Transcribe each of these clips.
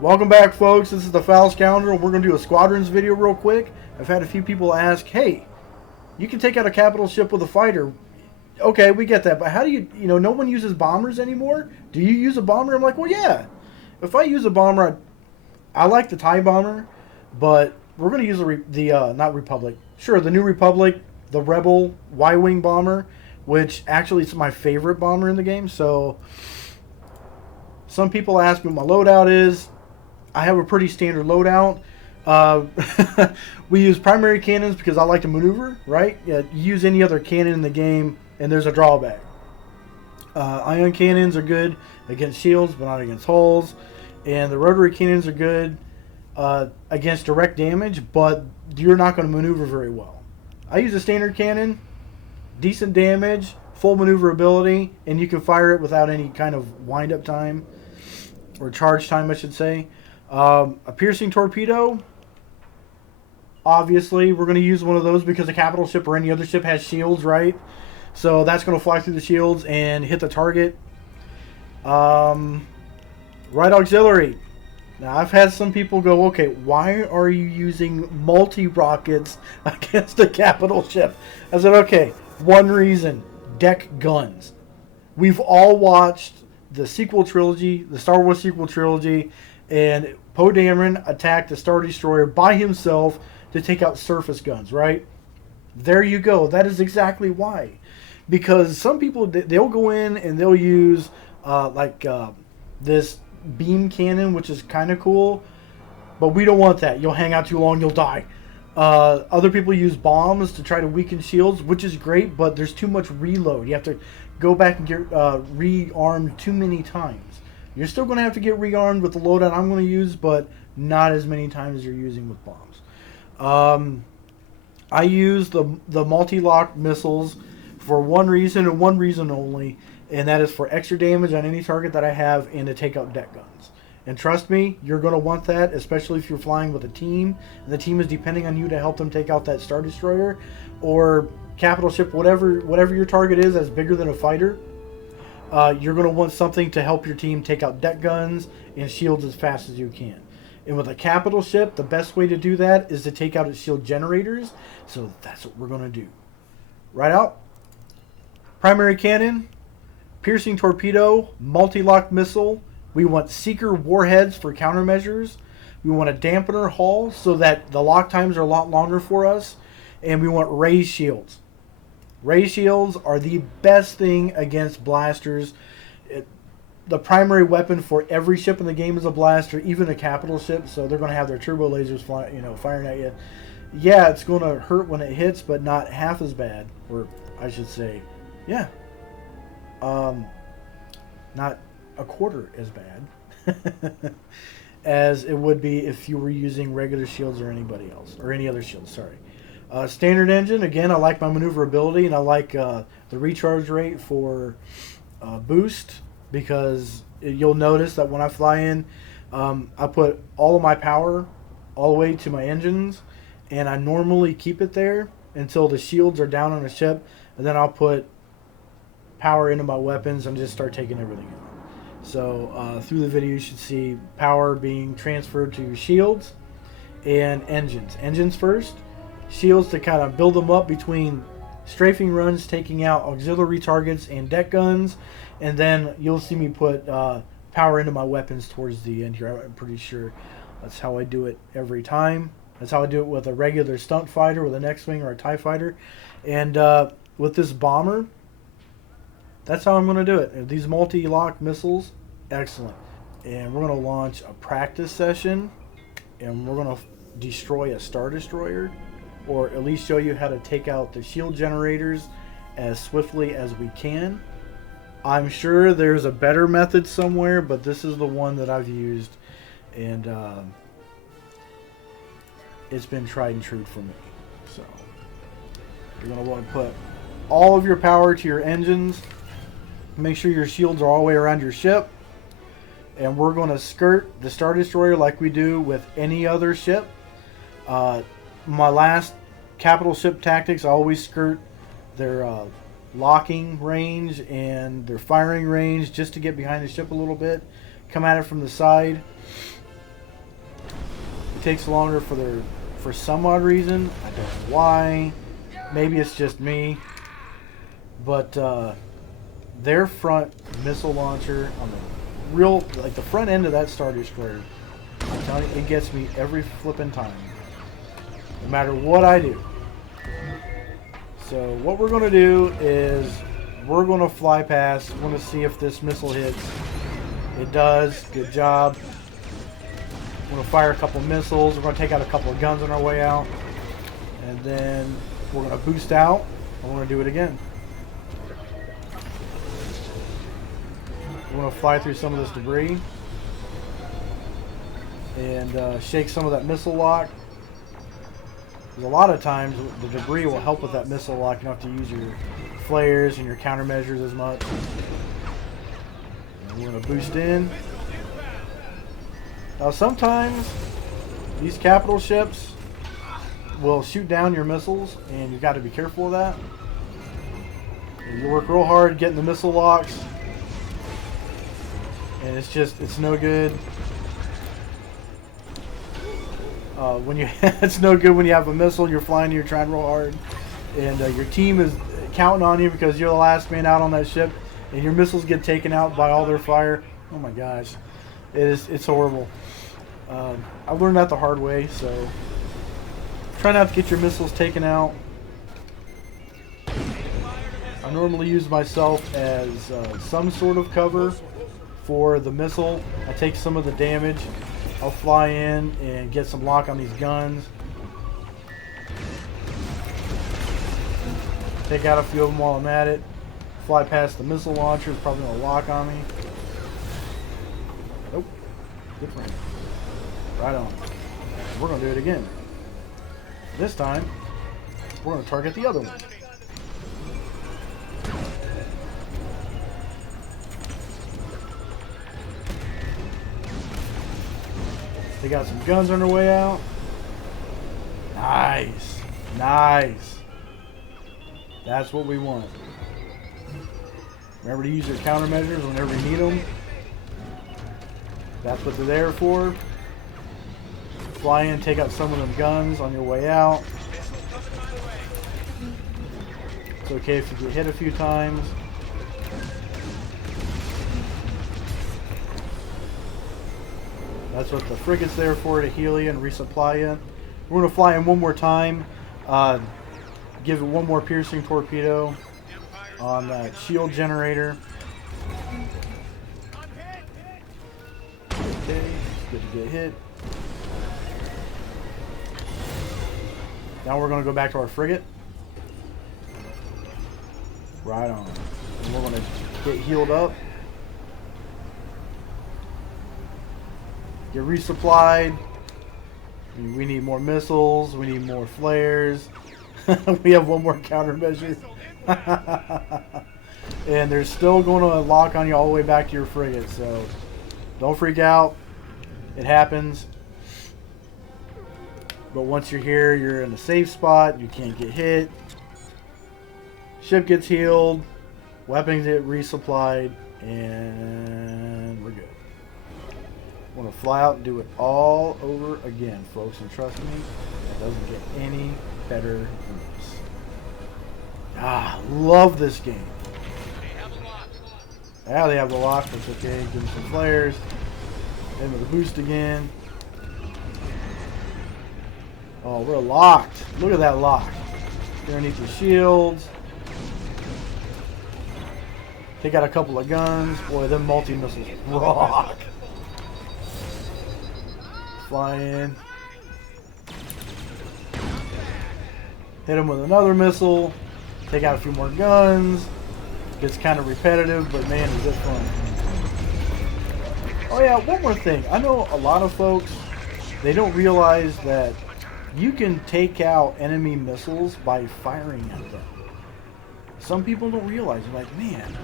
Welcome back, folks. This is the Foul Scoundrel. We're going to do a Squadrons video real quick. I've had a few people ask, hey, you can take out a capital ship with a fighter. Okay, we get that, but how do no one uses bombers anymore? Do you use a bomber? I'm like, well, yeah. If I use a bomber, I like the TIE bomber, but we're going to use not Republic. Sure, the New Republic, the Rebel Y-Wing bomber, which actually is my favorite bomber in the game. So some people ask me what my loadout is. I have a pretty standard loadout. We use primary cannons because I like to maneuver, right? Yeah, you use any other cannon in the game, and there's a drawback. Ion cannons are good against shields, but not against hulls. And the rotary cannons are good against direct damage, but you're not going to maneuver very well. I use a standard cannon, decent damage, full maneuverability, and you can fire it without any kind of wind-up time, or charge time, I should say. A piercing torpedo, obviously, we're going to use one of those because a capital ship or any other ship has shields, right? So that's going to fly through the shields and hit the target. Right auxiliary. Now, I've had some people go, okay, why are you using multi-rockets against a capital ship? I said, okay, one reason, deck guns. We've all watched the sequel trilogy, the Star Wars sequel trilogy, and Poe Dameron attacked the Star Destroyer by himself to take out surface guns, right? There you go. That is exactly why. Because some people, they'll go in and they'll use this beam cannon, which is kind of cool, but we don't want that. You'll hang out too long, you'll die. Other people use bombs to try to weaken shields, which is great, but there's too much reload. You have to go back and get rearmed too many times. You're still going to have to get rearmed with the loadout I'm going to use, but not as many times as you're using with bombs. I use the multi-lock missiles for one reason and one reason only, and that is for extra damage on any target that I have and to take out deck guns. And trust me, you're going to want that, especially if you're flying with a team, and the team is depending on you to help them take out that Star Destroyer or capital ship, whatever your target is that's bigger than a fighter. You're going to want something to help your team take out deck guns and shields as fast as you can. And with a capital ship, the best way to do that is to take out its shield generators. So that's what we're going to do. Right out. Primary cannon, piercing torpedo, multi-lock missile. We want seeker warheads for countermeasures. We want a dampener hull so that the lock times are a lot longer for us. And we want raised shields. Ray shields are the best thing against blasters. The primary weapon for every ship in the game is a blaster, even a capital ship. So they're going to have their turbo lasers firing at you. Yeah, it's going to hurt when it hits, but not half as bad. Or I should say, yeah, not a quarter as bad as it would be if you were using regular shields or anybody else or any other shields. Sorry. Standard engine, again, I like my maneuverability, and I like the recharge rate for boost, because you'll notice that when I fly in, I put all of my power all the way to my engines, and I normally keep it there until the shields are down on a ship, and then I'll put power into my weapons and just start taking everything out. So through the video, you should see power being transferred to shields and engines. Engines first. Shields to kind of build them up between strafing runs, taking out auxiliary targets and deck guns, and then you'll see me put power into my weapons towards the end here. I'm pretty sure that's how I do it every time. That's how I do it with a regular stunt fighter, with an X-Wing or a TIE fighter. And with this bomber, that's how I'm going to do it. These multi-lock missiles, excellent. And we're going to launch a practice session, and we're going to destroy a Star Destroyer, or at least show you how to take out the shield generators as swiftly as we can. I'm sure there's a better method somewhere, but this is the one that I've used, and it's been tried and true for me. So you're going to want to put all of your power to your engines. Make sure your shields are all the way around your ship, and we're going to skirt the Star Destroyer like we do with any other ship. My last capital ship tactics, I always skirt their locking range and their firing range just to get behind the ship a little bit. Come at it from the side. It takes longer for some odd reason. I don't know why. Maybe it's just me. But their front missile launcher on the front end of that Star Destroyer, I'm telling you, it gets me every flipping time. No matter what I do. So what we're going to do is we're going to fly past. We're going to see if this missile hits. It does. Good job. We're going to fire a couple missiles. We're going to take out a couple of guns on our way out. And then we're going to boost out. And we're going to do it again. We're going to fly through some of this debris. And shake some of that missile lock. Because a lot of times the debris will help with that missile lock. You don't have to use your flares and your countermeasures as much. And we're going to boost in. Now sometimes these capital ships will shoot down your missiles, and you've got to be careful of that. And you work real hard getting the missile locks, and it's no good. It's no good when you have a missile, you're flying, you're trying real hard, and your team is counting on you because you're the last man out on that ship, and your missiles get taken out by all their fire. Oh my gosh, it's horrible. I learned that the hard way, so try not to get your missiles taken out. I normally use myself as some sort of cover for the missile. I take some of the damage. I'll fly in and get some lock on these guns. Take out a few of them while I'm at it. Fly past the missile launcher. It's probably going to lock on me. Nope. Good friend. Right on. We're going to do it again. This time, we're going to target the other one. They got some guns on their way out. Nice. Nice. That's what we want. Remember to use your countermeasures whenever you need them. That's what they're there for. Fly in, take out some of them guns on your way out. It's okay if you get hit a few times. That's what the frigate's there for, to heal you and resupply you. We're going to fly in one more time. Give it one more piercing torpedo on that shield generator. Okay, good to get hit. Now we're going to go back to our frigate. Right on. And we're going to get healed up. Get resupplied. We need more missiles. We need more flares. We have one more countermeasure. And they're still going to lock on you all the way back to your frigate. So don't freak out. It happens. But once you're here, you're in a safe spot. You can't get hit. Ship gets healed. Weapons get resupplied. And we're good. We're going to fly out and do it all over again, folks. And trust me, it doesn't get any better than this. Ah, love this game. Yeah, they have the lock. That's okay. Give them some flares. Then with the boost again. Oh, we're locked. Look at that lock. Underneath the shields. Take out a couple of guns. Boy, them multi-missiles rock. Fly in. Hit them with another missile. Take out a few more guns. Gets kind of repetitive, but man, is it fun. Oh yeah, one more thing. I know a lot of folks, they don't realize that you can take out enemy missiles by firing at them. Some people don't realize. They're like, man.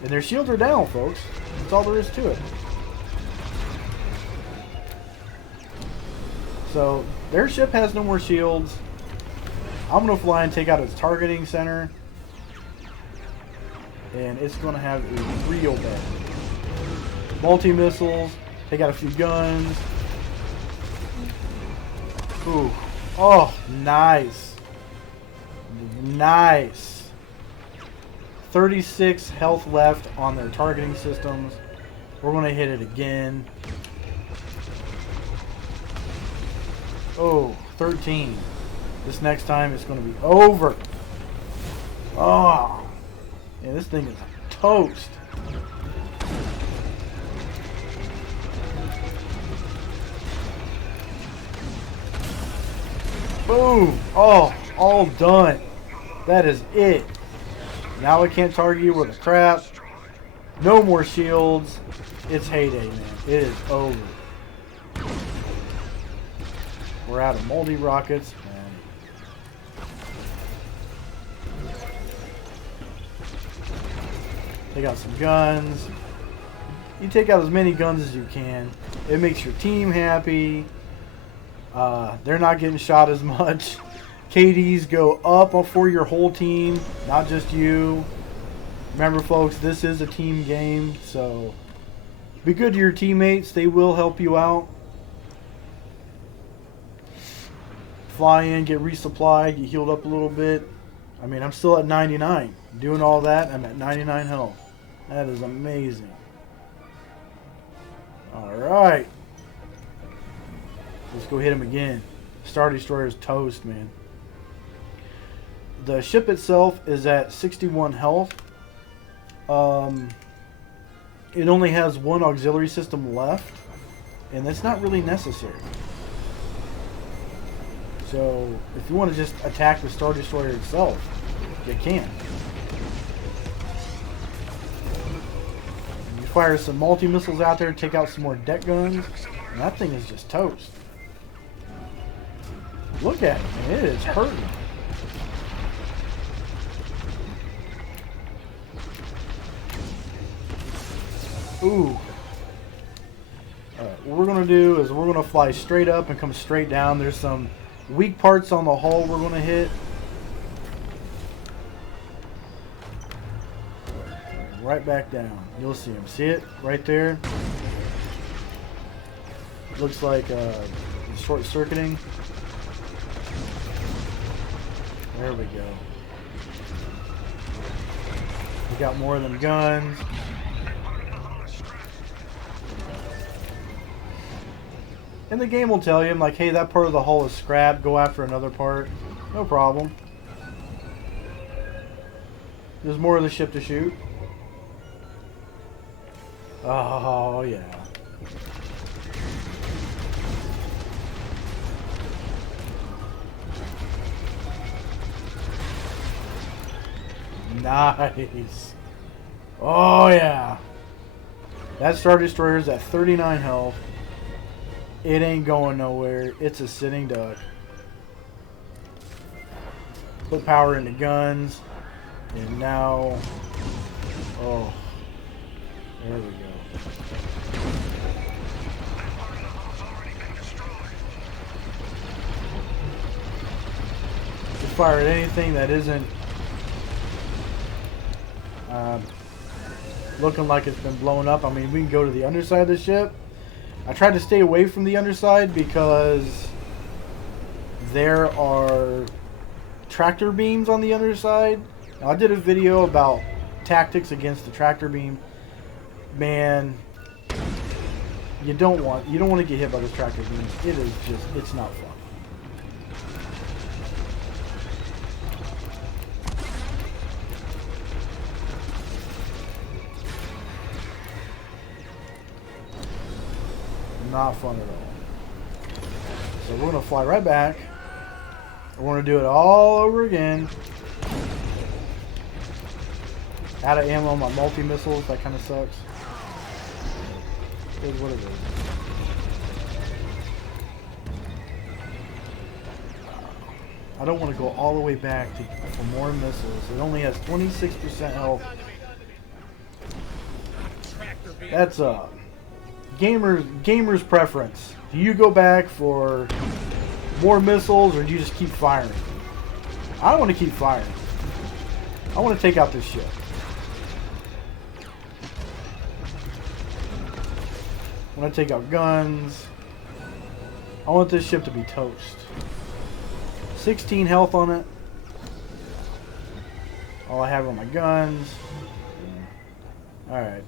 And their shields are down, folks. That's all there is to it. So, their ship has no more shields. I'm going to fly and take out its targeting center. And it's going to have a real bad. Multi-missiles. Take out a few guns. Ooh. Oh, nice. Nice. 36 health left on their targeting systems. We're going to hit it again. Oh, 13. This next time it's going to be over. Oh. Yeah, this thing is toast. Boom. Oh, all done. That is it. Now I can't target you with a crap. No more shields. It's heyday, man. It is over. We're out of multi-rockets. They got some guns. You take out as many guns as you can. It makes your team happy. They're not getting shot as much. KDs go up for your whole team, not just you. Remember, folks, this is a team game, so be good to your teammates. They will help you out. Fly in, get resupplied, get healed up a little bit. I mean, I'm still at 99. Doing all that, I'm at 99 health. That is amazing. Alright. Let's go hit him again. Star Destroyer's toast, man. The ship itself is at 61 health. It only has one auxiliary system left, and that's not really necessary. So, if you want to just attack the Star Destroyer itself, you can. You fire some multi-missiles out there, take out some more deck guns, and that thing is just toast. Look at it, man. It is hurting. Ooh. Alright, what we're going to do is we're going to fly straight up and come straight down. There's some weak parts on the hull we're going to hit. Right back down. You'll see them. See it? Right there. Looks like short-circuiting. There we go. We got more of them guns. And the game will tell you, like, hey, that part of the hull is scrapped. Go after another part. No problem. There's more of the ship to shoot. Oh, yeah. Nice. Oh, yeah. That Star Destroyer's at 39 health. It ain't going nowhere. It's a sitting duck. Put power into guns. And now... Oh. There we go. Just fire at anything that isn't looking like it's been blown up. I mean, we can go to the underside of the ship. I tried to stay away from the underside because there are tractor beams on the underside. Now, I did a video about tactics against the tractor beam. Man, you don't want to get hit by those tractor beams. It is just, it's not fun. Not fun at all. So we're going to fly right back. We're going to do it all over again. Out of ammo on my multi-missiles. That kind of sucks. It is what it is. I don't want to go all the way back for more missiles. It only has 26% health. That's gamer's preference. Do you go back for more missiles, or do you just keep firing? I want to keep firing. I want to take out this ship. I want to take out guns. I want this ship to be toast. 16 health on it. All I have are my guns. Alright.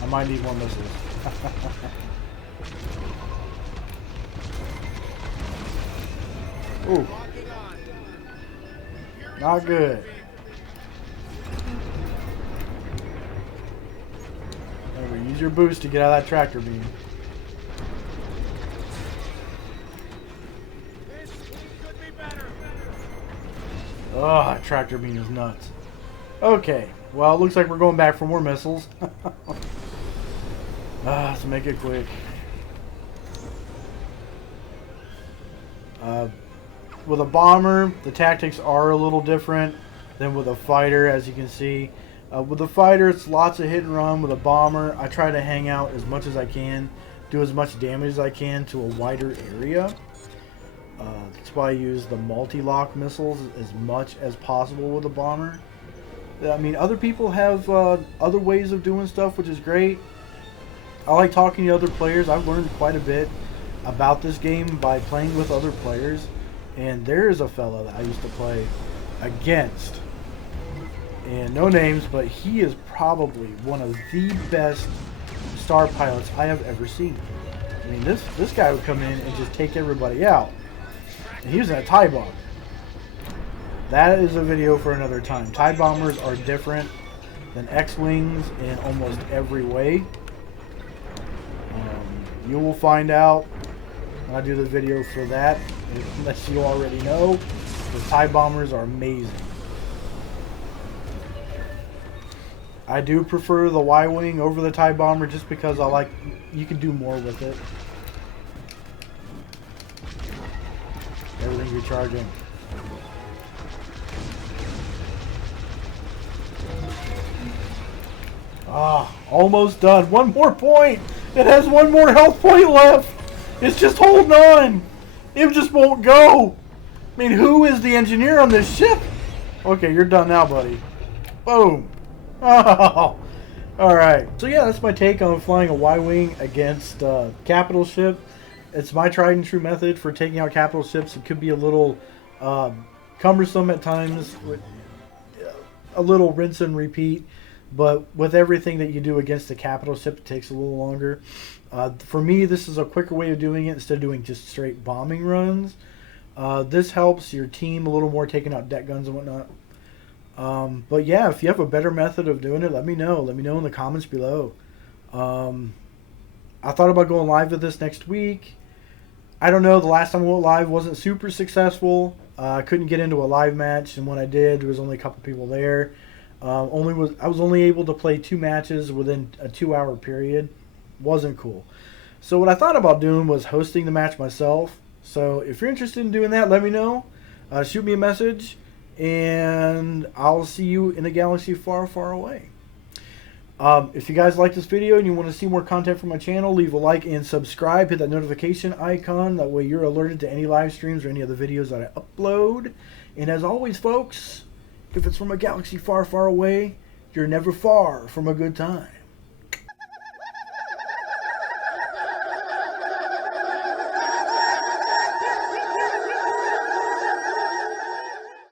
I might need more missiles. Ooh. Not good. There, use your boost to get out of that tractor beam. Oh, that tractor beam is nuts. Okay, well, it looks like we're going back for more missiles. Let's make it quick. With a bomber, the tactics are a little different than with a fighter, as you can see. With a fighter, it's lots of hit and run. With a bomber, I try to hang out as much as I can, do as much damage as I can to a wider area. That's why I use the multi-lock missiles as much as possible with a bomber. I mean, other people have other ways of doing stuff, which is great. I like talking to other players. I've learned quite a bit about this game by playing with other players. And there is a fella that I used to play against. And no names, but he is probably one of the best star pilots I have ever seen. I mean, this guy would come in and just take everybody out. And he was in a TIE bomber. That is a video for another time. TIE bombers are different than X-Wings in almost every way. You will find out when I do the video for that, unless you already know. The TIE bombers are amazing. I do prefer the Y-Wing over the TIE bomber just because I like, you can do more with it. Everything's recharging. Ah, almost done. One more point. It has one more health point left. It's just holding on. It just won't go. I mean, who is the engineer on this ship? Okay, you're done now, buddy. Boom. Oh. Alright. So yeah, that's my take on flying a Y-Wing against capital ship. It's my tried and true method for taking out capital ships. It could be a little cumbersome at times, with a little rinse and repeat. But with everything that you do against the capital ship, it takes a little longer. For me, this is a quicker way of doing it instead of doing just straight bombing runs. This helps your team a little more, taking out deck guns and whatnot. But yeah, if you have a better method of doing it, let me know. Let me know in the comments below. I thought about going live with this next week. I don't know, the last time I went live wasn't super successful. I couldn't get into a live match, and when I did, there was only a couple people there. I was only able to play 2 matches within a 2-hour period. Wasn't cool. So what I thought about doing was hosting the match myself. So if you're interested in doing that, let me know. Shoot me a message, and I'll see you in a galaxy far, far away. If you guys like this video and you want to see more content from my channel, leave a like and subscribe. Hit that notification icon. That way you're alerted to any live streams or any other videos that I upload. And as always, folks, if it's from a galaxy far, far away, you're never far from a good time.